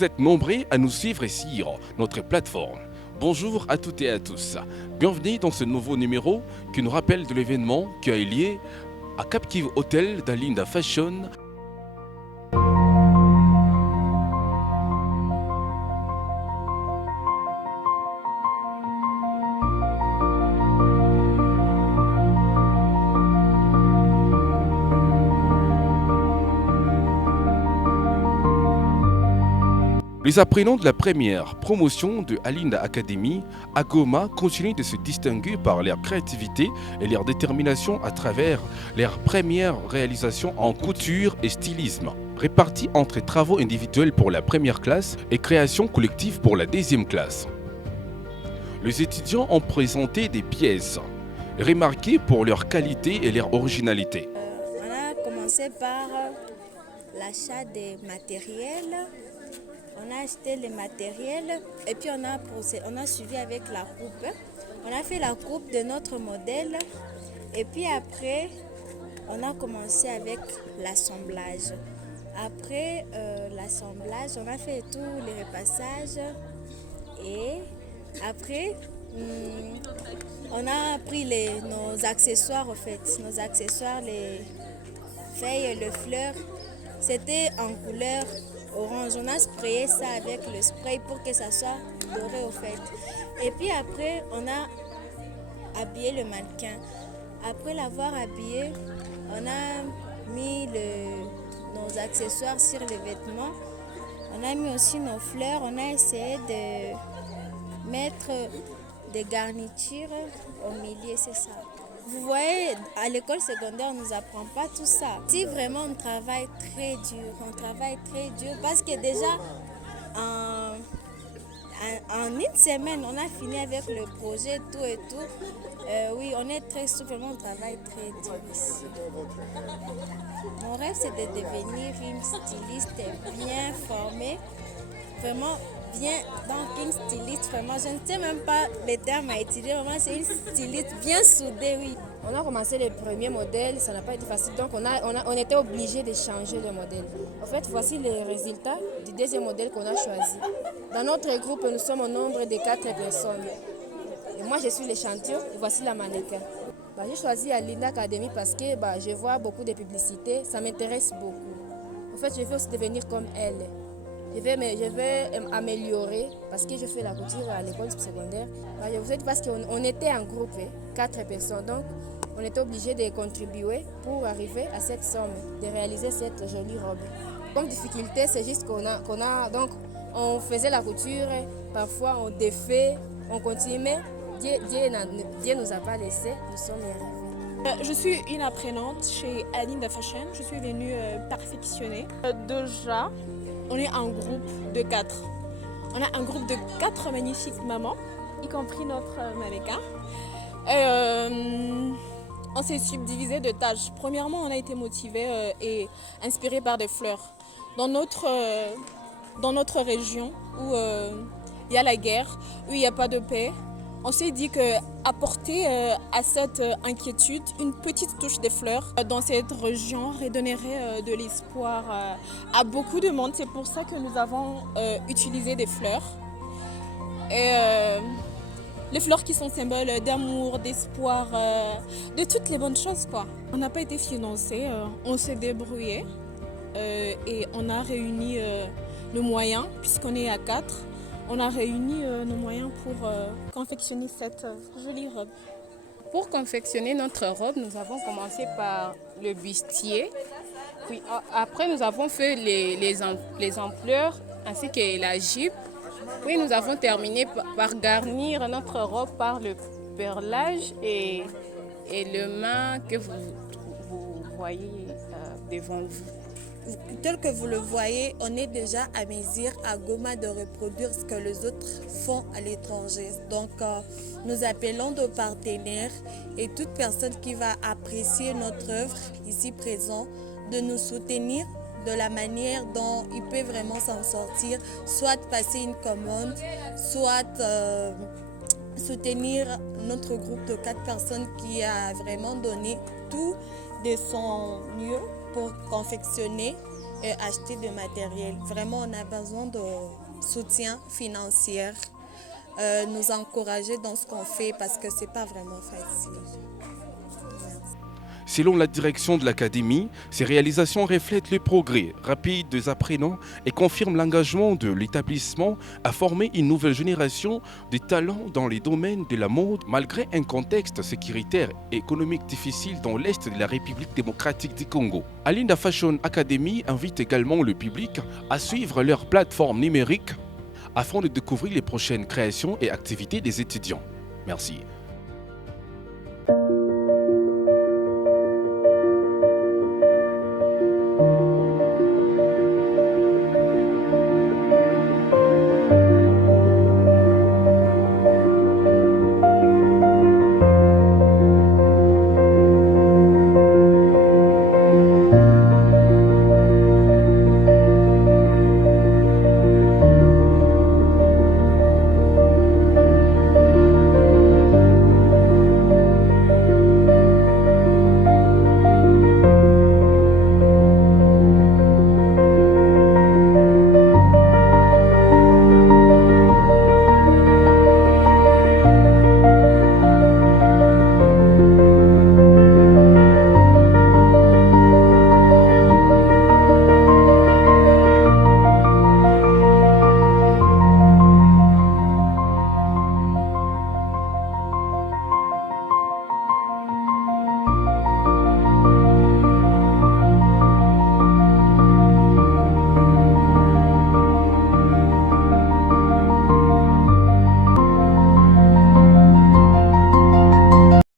Vous êtes nombreux à nous suivre sur notre plateforme. Bonjour à toutes et à tous. Bienvenue dans ce nouveau numéro qui nous rappelle de l'événement qui a eu lieu à Captive Hotel d'Alinda Fashion. Les apprenants de la première promotion de Alinda Academy à Goma continuent de se distinguer par leur créativité et leur détermination à travers leurs premières réalisations en couture et stylisme, réparties entre travaux individuels pour la première classe et création collective pour la deuxième classe. Les étudiants ont présenté des pièces remarquées pour leur qualité et leur originalité. On a commencé par l'achat des matériels. On a acheté les matériels et puis on a suivi avec la coupe. On a fait la coupe de notre modèle et puis après, on a commencé avec l'assemblage. Après l'assemblage, on a fait tous les repassages et après, on a pris nos accessoires en fait. Nos accessoires, les feuilles et les fleurs, c'était en couleur orange. On a sprayé ça avec le spray pour que ça soit doré au fait. Et puis après, on a habillé le mannequin. Après l'avoir habillé, on a mis nos accessoires sur les vêtements. On a mis aussi nos fleurs. On a essayé de mettre des garnitures au milieu, c'est ça. Vous voyez, à l'école secondaire, on ne nous apprend pas tout ça. Si vraiment on travaille très dur, parce que déjà, en une semaine, on a fini avec le projet, tout et tout. Oui, on est très souple, on travaille très dur ici. Mon rêve, c'est de devenir une styliste bien formée, vraiment bien, donc une styliste vraiment, je ne sais même pas les termes à utiliser, vraiment c'est une styliste bien soudée, oui. On a commencé les premiers modèles, ça n'a pas été facile, donc on était obligé de changer le modèle. En fait, voici les résultats du deuxième modèle qu'on a choisi. Dans notre groupe, nous sommes au nombre de 4 personnes. Et moi, je suis l'échantillon et voici la mannequin. J'ai choisi Alinda Academy parce que je vois beaucoup de publicités, ça m'intéresse beaucoup. En fait, je veux aussi devenir comme elle. Je vais améliorer parce que je fais la couture à l'école secondaire. Je vous ai dit parce qu'on était en groupe, 4 personnes. Donc, on était obligé de contribuer pour arriver à cette somme, de réaliser cette jolie robe. Comme difficulté, c'est juste donc, on faisait la couture, parfois on défait, on continuait. Dieu nous a pas laissé, nous sommes arrivés. Je suis une apprenante chez Alinda Fashion. Je suis venue perfectionner. Déjà, on est un groupe de 4. On a un groupe de 4 magnifiques mamans, y compris notre mannequin. On s'est subdivisé de tâches. Premièrement, on a été motivés et inspirés par des fleurs. Dans notre région où il y a la guerre, où il n'y a pas de paix, on s'est dit qu'apporter à cette inquiétude une petite touche de fleurs dans cette région redonnerait de l'espoir à beaucoup de monde. C'est pour ça que nous avons utilisé des fleurs. Et les fleurs qui sont symboles d'amour, d'espoir, de toutes les bonnes choses, quoi. On n'a pas été financé, on s'est débrouillé et on a réuni le moyen, puisqu'on est à 4. On a réuni nos moyens pour confectionner cette jolie robe. Pour confectionner notre robe, nous avons commencé par le bustier. Puis après, nous avons fait les ampleurs ainsi que la jupe. Puis nous avons terminé par garnir notre robe par le perlage et le main que vous voyez devant vous. Tel que vous le voyez, on est déjà à mesure à Goma de reproduire ce que les autres font à l'étranger. Donc, nous appelons nos partenaires et toute personne qui va apprécier notre œuvre ici présent de nous soutenir de la manière dont il peut vraiment s'en sortir, soit passer une commande, soit soutenir notre groupe de 4 personnes qui a vraiment donné tout de son mieux pour confectionner et acheter du matériel. Vraiment, on a besoin de soutien financier, nous encourager dans ce qu'on fait parce que ce n'est pas vraiment facile. Selon la direction de l'Académie, ces réalisations reflètent le progrès rapide des apprenants et confirment l'engagement de l'établissement à former une nouvelle génération de talents dans les domaines de la mode, malgré un contexte sécuritaire et économique difficile dans l'Est de la République démocratique du Congo. Alinda Fashion Academy invite également le public à suivre leur plateforme numérique afin de découvrir les prochaines créations et activités des étudiants. Merci.